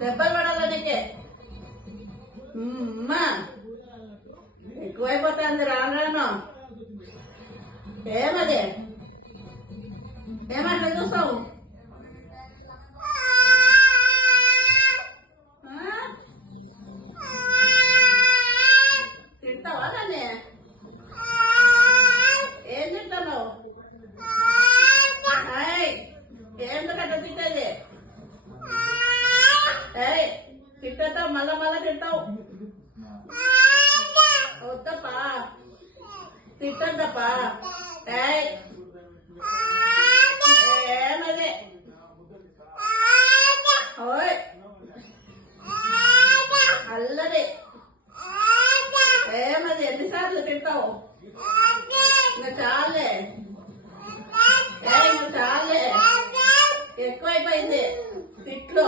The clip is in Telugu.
దెబ్బలు పడాల నీకే. అమ్మా ఎక్కువైపోతుంది రాను. ఏమది ఏమట్లా చూస్తావు? తింటావా దాన్ని? ఏం తింటావు? ఎందుకంటే తింటేది తింటావు మళ్ళా మళ్ళా తింటావు. వద్దప్పా తిట్టద్దప్పా. ఏమది ఓయ్ అల్లది ఏమది ఎన్నిసార్లు తింటావు? ఇంకా చాలే ఇంకా చాలే ఎక్కువైపోయింది తిట్లు.